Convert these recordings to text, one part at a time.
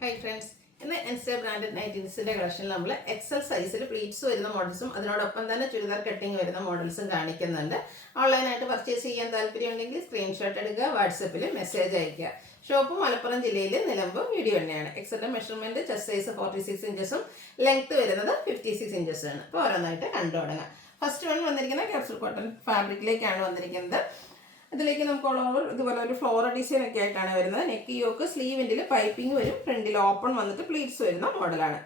Hi friends, ഇന്ന് എൻസ്റ്റ branded നൈറ്റീസിന്റെ കളക്ഷനിൽ നമ്മൾ Excel സൈസിൽ പ്ലീറ്റ്സ് വരുന്ന മോഡൽസും അതിനോടൊപ്പം തന്നെ ചുരിദാർ കട്ടിങ് വരുന്ന മോഡൽസും കാണിക്കുന്നുണ്ട്. ഓൺലൈനായിട്ട് പർച്ചേസ് ചെയ്യാൻ താല്പര്യമുണ്ടെങ്കിൽ സ്ക്രീൻഷോട്ട് എടുക്കുക, വാട്സപ്പിൽ മെസ്സേജ് അയയ്ക്കുക. ഷോപ്പ് മലപ്പുറം ജില്ലയിൽ നിലമ്പൂർ വീഡിയോ തന്നെയാണ്. എക്സലിന്റെ മെഷർമെന്റ് ചെസ്റ്റ് സൈസ് 46 ഇഞ്ചസും ലെങ്ത് വരുന്നത് 56 ഇഞ്ചസും ആണ്. അപ്പോൾ ഓരോന്നായിട്ട് കണ്ടു തുടങ്ങാം. ഫസ്റ്റ് വൺ വന്നിരിക്കുന്നത് ക്യാപ്സൂൾ കോട്ടൺ ഫാബ്രിക്കിലേക്കാണ് വന്നിരിക്കുന്നത്. ഇതിലേക്ക് നമുക്ക് ഓൾ ഓവർ ഇതുപോലെ ഒരു ഫ്ലോറൽ ഡിസൈൻ ഒക്കെ ആയിട്ടാണ് വരുന്നത്. നെക്ക് യോക്ക് സ്ലീവിൻ്റെ പൈപ്പിംഗ് വരും, ഫ്രണ്ടിൽ ഓപ്പൺ വന്നിട്ട് പ്ലീറ്റ്സ് വരുന്ന മോഡലാണ്.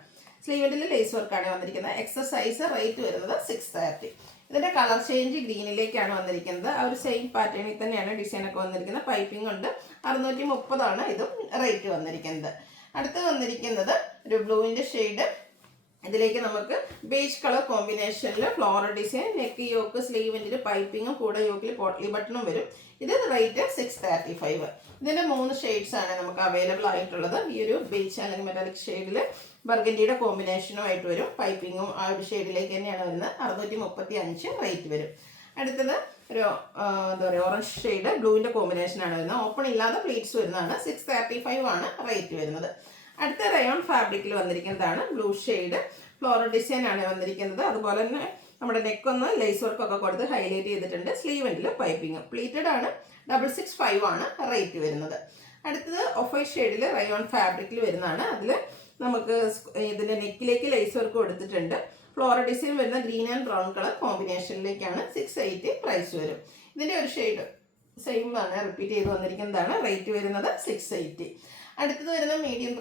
സ്ലീവിൻ്റെ ലേസ് വർക്കാണ് വന്നിരിക്കുന്നത്. എക്സസൈസ് റേറ്റ് വരുന്നത് 630. ഇതിൻ്റെ കളർ ചേഞ്ച് ഗ്രീനിലേക്കാണ് വന്നിരിക്കുന്നത്. ആ ഒരു സെയിം പാറ്റേണിൽ തന്നെയാണ് ഡിസൈനൊക്കെ വന്നിരിക്കുന്നത്. പൈപ്പിംഗ് ഉണ്ട്. 630 ഇതും റേറ്റ് വന്നിരിക്കുന്നത്. അടുത്ത് വന്നിരിക്കുന്നത് ഒരു ബ്ലൂവിൻ്റെ ഷെയ്ഡ്. ഇതിലേക്ക് നമുക്ക് ബേജ് കളർ കോമ്പിനേഷനിൽ ഫ്ലോറൽ ഡിസൈൻ, നെക്ക് യോക്ക് സ്ലീവിൻ്റെ പൈപ്പിങ്ങും കൂടെ യോക്കിൽ പോട്ട്ലി ബട്ടണും വരും. ഇത് റേറ്റ് 635. ഇതിൻ്റെ 3 ഷെയ്ഡ്സ് ആണ് നമുക്ക് അവൈലബിൾ ആയിട്ടുള്ളത്. ഈ ഒരു ബേജ് അല്ലെങ്കിൽ മെറ്റാലിക് ഷെയ്ഡിൽ ബർഗൻഡിയുടെ കോമ്പിനേഷനുമായിട്ട് വരും. പൈപ്പിങ്ങും ആ ഒരു ഷെയ്ഡിലേക്ക് തന്നെയാണ് വരുന്നത്. 635 റേറ്റ് വരും. അടുത്തത് ഒരു എന്താ പറയുക ഓറഞ്ച് ഷെയ്ഡ് ബ്ലൂവിൻ്റെ കോമ്പിനേഷനാണ് വരുന്നത്. ഓപ്പൺ ഇല്ലാതെ പ്ലീറ്റ്സ് വരുന്നതാണ്. 635 ആണ് റേറ്റ് വരുന്നത്. അടുത്ത റയോൺ ഫാബ്രിക്കിൽ വന്നിരിക്കുന്നതാണ് ബ്ലൂ ഷെയ്ഡ്. ഫ്ലോറൽ ഡിസൈൻ ആണ് വന്നിരിക്കുന്നത്. അതുപോലെ തന്നെ നമ്മുടെ നെക്കൊന്ന് ലേസ് വർക്കൊക്കെ കൊടുത്ത് ഹൈലൈറ്റ് ചെയ്തിട്ടുണ്ട്. സ്ലീവെൻറ്റിൽ പൈപ്പിംഗ് പ്ലീറ്റഡ് ആണ്. 665 ആണ് റേറ്റ് വരുന്നത്. അടുത്തത് ഓഫ് വൈറ്റ് ഷെയ്ഡിൽ റയോൺ ഫാബ്രിക്കിൽ വരുന്നതാണ്. അതിൽ നമുക്ക് ഇതിൻ്റെ നെക്കിലേക്ക് ലേസ് വർക്ക് കൊടുത്തിട്ടുണ്ട്. ഫ്ലോറൽ ഡിസൈൻ വരുന്ന ഗ്രീൻ ആൻഡ് ബ്രൗൺ കളർ കോമ്പിനേഷനിലേക്കാണ് 680 പ്രൈസ് വരും. ഇതിൻ്റെ ഒരു ഷെയ്ഡ് സെയിം ആണ്, റിപ്പീറ്റ് ചെയ്ത് വന്നിരിക്കുന്നതാണ്. റേറ്റ് വരുന്നത് 680. അടുത്തത് വരുന്ന മിഡിൽ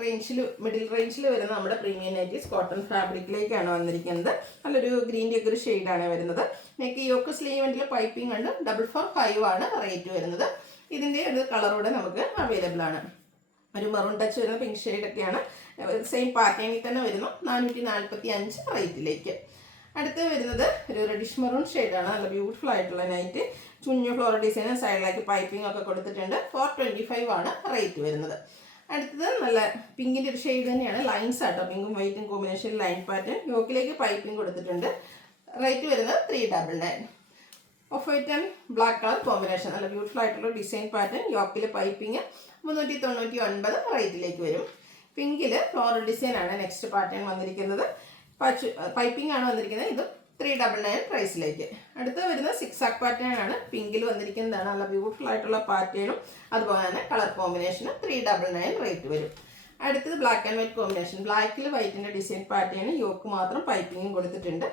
റേഞ്ചിൽ വരുന്ന നമ്മുടെ പ്രീമിയം നൈറ്റീസ് കോട്ടൺ ഫാബ്രിക്കിലേക്കാണ് വന്നിരിക്കുന്നത്. നല്ലൊരു ഗ്രീൻ്റെ ഒക്കെ ഒരു ഷെയ്ഡാണ് വരുന്നത്. നെക്ക് യോക്ക് സ്ലീവെൻറ്റിൽ പൈപ്പിംഗ് ഉണ്ട്. 445 ആണ് റേറ്റ് വരുന്നത്. ഇതിൻ്റെ ഒരു കളറോടെ നമുക്ക് അവൈലബിൾ ആണ്. ഒരു മെറൂൺ ടച്ച് വരുന്ന പിങ്ക് ഷെയ്ഡൊക്കെയാണ്. സെയിം പാറ്റേണിൽ തന്നെ വരുന്നു. 445 റേറ്റിലേക്ക്. അടുത്ത് വരുന്നത് ഒരു റെഡിഷ് മെറൂൺ ഷെയ്ഡാണ്. നല്ല ബ്യൂട്ടിഫുൾ ആയിട്ടുള്ള നൈറ്റ്. ചുഞ്ഞു ഫ്ലോറൽ ഡിസൈൻ സൈഡിലേക്ക് പൈപ്പിംഗ് ഒക്കെ കൊടുത്തിട്ടുണ്ട്. 425 ആണ് റേറ്റ് വരുന്നത്. അടുത്തത് നല്ല പിങ്കിൻ്റെ ഒരു ഷെയ്ഡ് തന്നെയാണ്. ലൈൻസ് ആട്ടോ, പിങ്കും വൈറ്റും കോമ്പിനേഷൻ ലൈൻ പാറ്റേൺ. യോക്കിലേക്ക് പൈപ്പിംഗ് കൊടുത്തിട്ടുണ്ട്. റേറ്റ് വരുന്നത് 399. Of white and black colour combination. നല്ല ബ്യൂട്ടിഫുൾ ആയിട്ടുള്ള ഡിസൈൻ പാറ്റേൺ. യോക്കിൽ പൈപ്പിംഗ് 399 റേറ്റിലേക്ക് വരും. പിങ്കിൽ ഫ്ലോറൽ ഡിസൈൻ ആണ് നെക്സ്റ്റ് പാറ്റേൺ വന്നിരിക്കുന്നത്. പൈപ്പിംഗ് ആണ് വന്നിരിക്കുന്നത്. ഇത് 399 പ്രൈസിലേക്ക്. അടുത്ത് വരുന്നത് 6 പാറ്റേൺ ആണ്. പിങ്കിൽ വന്നിരിക്കുന്നതാണ്. നല്ല ബ്യൂട്ടിഫുൾ ആയിട്ടുള്ള പാറ്റേണും അതുപോലെ തന്നെ കളർ കോമ്പിനേഷനും 399 റേറ്റ് വരും. അടുത്തത് ബ്ലാക്ക് ആൻഡ് വൈറ്റ് കോമ്പിനേഷൻ. ബ്ലാക്കിൽ വൈറ്റിൻ്റെ ഡിസൈൻ പാറ്റേൺ, യോക്ക് മാത്രം പൈപ്പിങ്ങും കൊടുത്തിട്ടുണ്ട്.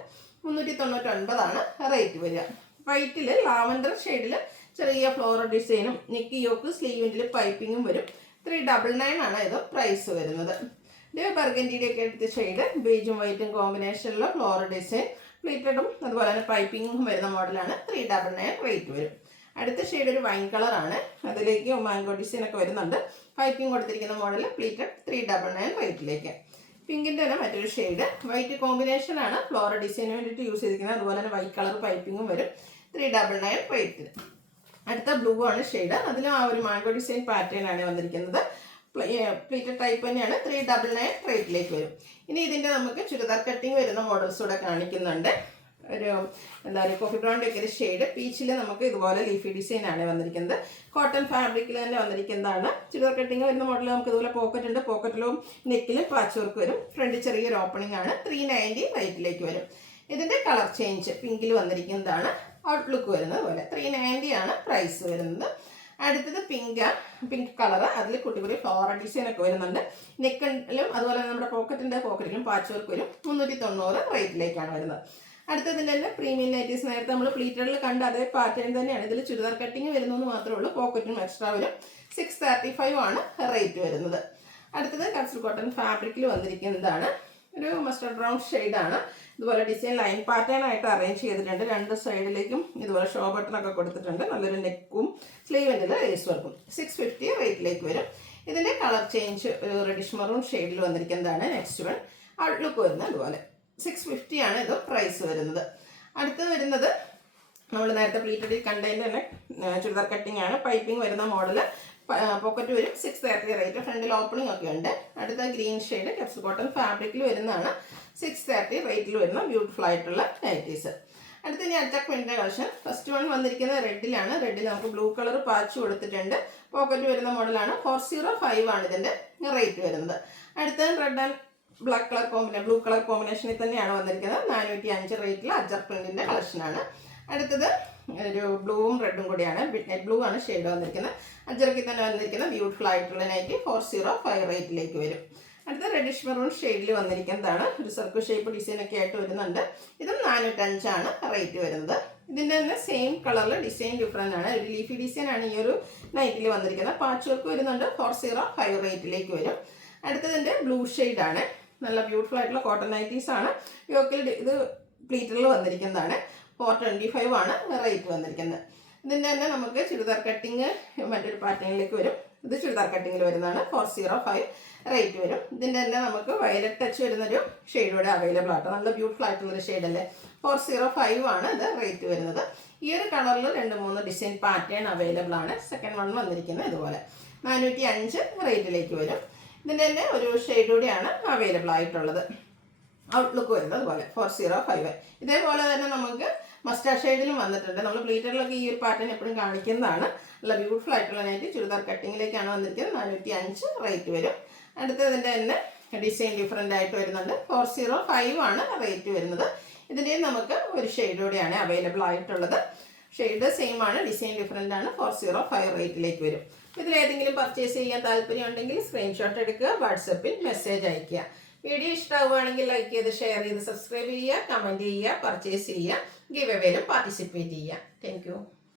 399 ആണ് റേറ്റ് വരിക. വൈറ്റിൽ ലാവൻഡർ ഷെയ്ഡിൽ ചെറിയ ഫ്ലോറൽ ഡിസൈനും നെക്ക് യോക്ക് സ്ലീവിൻ്റെ പൈപ്പിങ്ങും വരും. 399 ആണ് ഇത് പ്രൈസ് വരുന്നത്. ഇത് ബർഗൻഡിയുടെ ഒക്കെ എടുത്ത ഷെയ്ഡ് ബേജും വൈറ്റും കോമ്പിനേഷനിലുള്ള ഫ്ലോറൽ ഡിസൈൻ പ്ലീറ്റഡും അതുപോലെ തന്നെ പൈപ്പിങ്ങും വരുന്ന മോഡലാണ്. 399 റേറ്റ് വരും. അടുത്ത ഷെയ്ഡ് ഒരു വൈൻ കളറാണ്. അതിലേക്ക് മാംഗോ ഡിസൈൻ ഒക്കെ വരുന്നുണ്ട്. പൈപ്പിംഗ് കൊടുത്തിരിക്കുന്ന മോഡൽ പ്ലീറ്റഡ് 399 റേറ്റിലേക്ക്. പിങ്കിൻ്റെ തന്നെ മറ്റൊരു ഷെയ്ഡ് വൈറ്റ് കോമ്പിനേഷൻ ആണ്. ഫ്ലോറൽ ഡിസൈന് വേണ്ടിയിട്ട് യൂസ് ചെയ്തിരിക്കുന്നത്. അതുപോലെ തന്നെ വൈറ്റ് കളർ പൈപ്പിങ്ങും വരും. 399 റേറ്റിന്. അടുത്ത ബ്ലൂ ആണ് ഷെയ്ഡ്. അതിലും ആ ഒരു മാംഗോ ഡിസൈൻ പാറ്റേൺ ആണ് വന്നിരിക്കുന്നത്. പ്ലീറ്റഡ് ടൈപ്പ് തന്നെയാണ്. 399 റേറ്റിലേക്ക് വരും. ഇനി ഇതിൻ്റെ നമുക്ക് ചുരിദാർ കട്ടിങ് വരുന്ന മോഡൽസ് കൂടെ കാണിക്കുന്നുണ്ട്. ഒരു എന്താ പറയുക കോഫി ബ്രൗണിൻ്റെ ഒക്കെ ഒരു ഷെയ്ഡ്. പീച്ചിൽ നമുക്ക് ഇതുപോലെ ലീഫി ഡിസൈൻ ആണ് വന്നിരിക്കുന്നത്. കോട്ടൺ ഫാബ്രിക്കിൽ തന്നെ വന്നിരിക്കുന്നതാണ്. ചുരിദാർ കട്ടിങ് വരുന്ന മോഡൽ നമുക്ക് ഇതുപോലെ പോക്കറ്റ് ഉണ്ട്. പോക്കറ്റിലും നെക്കിലും പാച്ച് വർക്ക് വരും. ഫ്രണ്ട് ചെറിയൊരു ഓപ്പണിംഗ് ആണ്. 390 റേറ്റിലേക്ക് വരും. ഇതിൻ്റെ കളർ ചേഞ്ച് പിങ്കിൽ വന്നിരിക്കുന്നതാണ്. ഔട്ട്ലുക്ക് വരുന്നത് പോലെ 390 ആണ് പ്രൈസ് വരുന്നത്. അടുത്തത് പിങ്ക് കളർ. അതിൽ കുട്ടി കുട്ടി ഫ്ലോറൽ ഡിസൈൻ ഒക്കെ വരുന്നുണ്ട്. നെക്കിലും അതുപോലെ നമ്മുടെ പോക്കറ്റിലും പാച്ച് വർക്ക് വരും. 390 റേറ്റിലേക്കാണ് വരുന്നത്. അടുത്തതിൻ്റെ തന്നെ പ്രീമിയം നൈറ്റീസ്. നേരത്തെ നമ്മൾ പ്ലീറ്റഡിൽ കണ്ട അതേ പാറ്റേൺ തന്നെയാണ്. ഇതിൽ ചുരിദാർ കട്ടിങ് വരുന്നതെന്ന് മാത്രമേ ഉള്ളൂ. പോക്കറ്റിനും എക്സ്ട്രാ വരും. 635 ആണ് റേറ്റ് വരുന്നത്. അടുത്തത് ക്യാപ്സൂൾ കോട്ടൺ ഫാബ്രിക്കിൽ വന്നിരിക്കുന്നതാണ്. ഒരു മസ്റ്റർഡ് ബ്രൗൺ ഷെയ്ഡാണ്. ഇതുപോലെ ഡിസൈൻ ലൈൻ പാറ്റേൺ ആയിട്ട് അറേഞ്ച് ചെയ്തിട്ടുണ്ട്. 2 സൈഡിലേക്കും ഇതുപോലെ ഷോ ബട്ടണൊക്കെ കൊടുത്തിട്ടുണ്ട്. നല്ലൊരു നെക്കും സ്ലീവിൻ്റെ ലേസ് വർക്കും. 650 റേറ്റിലേക്ക് വരും. ഇതിൻ്റെ കളർ ചേഞ്ച് ഒരു റെഡിഷ് മെറൂൺ ഷെയ്ഡിൽ വന്നിരിക്കുന്നതാണ്. നെക്സ്റ്റ് വൺ ഔട്ട്ലുക്ക് വരുന്നത് അതുപോലെ 650 ആണ് ഇത് പ്രൈസ് വരുന്നത്. അടുത്ത് വരുന്നത് നമ്മൾ നേരത്തെ പ്ലീറ്റഡിൽ കണ്ടതിൻ്റെ തന്നെ ചുരിദാർ കട്ടിങ് ആണ്. പൈപ്പിംഗ് വരുന്ന മോഡൽ. പോക്കറ്റ് വരും. 630 റേറ്റ്. ഫ്രണ്ടിൽ ഓപ്പണിംഗ് ഒക്കെ ഉണ്ട്. അടുത്ത ഗ്രീൻ ഷെയ്ഡ് ക്യാപ്സൂൾ കോട്ടൺ ഫാബ്രിക്കിൽ വരുന്നതാണ്. 630 റേറ്റിൽ വരുന്ന ബ്യൂട്ടിഫുൾ ആയിട്ടുള്ള നൈറ്റീസ്. അടുത്ത ഇനി അജക് പ്രിന്റിന്റെ കളക്ഷൻ. ഫസ്റ്റ് വൺ വന്നിരിക്കുന്നത് റെഡിലാണ്. റെഡിൽ നമുക്ക് ബ്ലൂ കളർ പാച്ച് കൊടുത്തിട്ടുണ്ട്. പോക്കറ്റ് വരുന്ന മോഡലാണ്. 405 ആണ് ഇതിന്റെ റേറ്റ് വരുന്നത്. അടുത്ത red and black colour blue colour കോമ്പിനേഷനിൽ തന്നെയാണ് വന്നിരിക്കുന്നത്. 405 റേറ്റിൽ അജക് പ്രിന്റിന്റെ കളക്ഷനാണ്. അടുത്തത് ഒരു ബ്ലൂവും റെഡും കൂടിയാണ്. നൈറ്റ് ബ്ലൂ ആണ് ഷെയ്ഡ് വന്നിരിക്കുന്നത്. അജറക്കിൽ തന്നെ വന്നിരിക്കുന്ന ബ്യൂട്ടിഫുൾ ആയിട്ടുള്ള നൈറ്റി 405 റേറ്റിലേക്ക് വരും. അടുത്ത റെഡിഷ് മെറൂൺ ഷെയ്ഡിൽ വന്നിരിക്കുന്നതാണ്. ഒരു സർക്കിൾ ഷേപ്പ് ഡിസൈൻ ഒക്കെ ആയിട്ട് വരുന്നുണ്ട്. ഇതും 405 ആണ് റേറ്റ് വരുന്നത്. ഇതിൻ്റെ തന്നെ സെയിം കളറിൽ ഡിസൈൻ ഡിഫറൻ്റ് ആണ്. ഒരു ലീഫി ഡിസൈൻ ആണ് ഈ ഒരു നൈറ്റിൽ വന്നിരിക്കുന്നത്. പാച്ച് വർക്ക് വരുന്നുണ്ട്. 405 റേറ്റിലേക്ക് വരും. അടുത്തതിൻ്റെ ബ്ലൂ ഷെയ്ഡാണ്. നല്ല ബ്യൂട്ടിഫുൾ ആയിട്ടുള്ള കോട്ടൺ നൈറ്റീസ് ആണ്. യോക്കിൽ ഇത് പ്ലീറ്ററിൽ വന്നിരിക്കുന്നതാണ്. 425 ആണ് റേറ്റ് വന്നിരിക്കുന്നത്. ഇതിൻ്റെ തന്നെ നമുക്ക് ചുരിദാർ കട്ടിങ് മറ്റൊരു പാറ്റേണിലേക്ക് വരും. ഇത് ചുരിദാർ കട്ടിങ്ങിൽ വരുന്നതാണ്. 405 റേറ്റ് വരും. ഇതിൻ്റെ തന്നെ നമുക്ക് വയലറ്റ് ടച്ച് വരുന്നൊരു ഷെയ്ഡ് കൂടെ അവൈലബിൾ ആട്ടോ. നല്ല ബ്യൂട്ടിഫുൾ ആയിട്ടുള്ളൊരു ഷെയ്ഡല്ലേ. 405 ആണ് ഇത് റേറ്റ് വരുന്നത്. ഈ ഒരു കളറിൽ 2-3 ഡിസൈൻ പാറ്റേൺ അവൈലബിൾ ആണ്. സെക്കൻഡ് വൺ വന്നിരിക്കുന്നത് ഇതുപോലെ 405 റേറ്റിലേക്ക് വരും. ഇതിൻ്റെ തന്നെ ഒരു ഷെയ്ഡ് കൂടിയാണ് അവൈലബിൾ ആയിട്ടുള്ളത്. ഔട്ട്ലുക്ക് വരുന്നത് പോലെ 405. ഇതേപോലെ തന്നെ നമുക്ക് മസ്റ്റാർഡ് ഷെയ്ഡിലും വന്നിട്ടുണ്ട്. നമ്മൾ പ്ലീറ്ററിലൊക്കെ ഈ ഒരു പാറ്റേൺ എപ്പോഴും കാണിക്കുന്നതാണ്. നല്ല ബ്യൂട്ടിഫുൾ ആയിട്ടുള്ള നൈറ്റ് ചുരിദാർ കട്ടിങ്ങിലേക്കാണ് വന്നിരിക്കുന്നത്. 405 റേറ്റ് വരും. അടുത്തതിൻ്റെ തന്നെ ഡിസൈൻ ഡിഫറൻ്റ് ആയിട്ട് വരുന്നുണ്ട്. 405 ആണ് റേറ്റ് വരുന്നത്. ഇതിൻ്റെയും നമുക്ക് ഒരു ഷെയ്ഡ് കൂടെയാണ് അവൈലബിൾ ആയിട്ടുള്ളത്. ഷെയ്ഡ് സെയിം ആണ്, ഡിസൈൻ ഡിഫറൻ്റ് ആണ്. 405 റേറ്റിലേക്ക് വരും. ഇതിലേതെങ്കിലും പർച്ചേസ് ചെയ്യാൻ താല്പര്യമുണ്ടെങ്കിൽ സ്ക്രീൻഷോട്ട് എടുക്കുക, വാട്സപ്പിൽ മെസ്സേജ് അയയ്ക്കുക. വീഡിയോ ഇഷ്ടമാവുകയാണെങ്കിൽ ലൈക്ക് ചെയ്ത് ഷെയർ ചെയ്ത് സബ്സ്ക്രൈബ് ചെയ്യുക, കമൻറ്റ് ചെയ്യുക, പർച്ചേസ് ചെയ്യുക, ഗിവ് അവേയിലും പാർട്ടിസിപ്പേറ്റ് ചെയ്യുക. Thank you.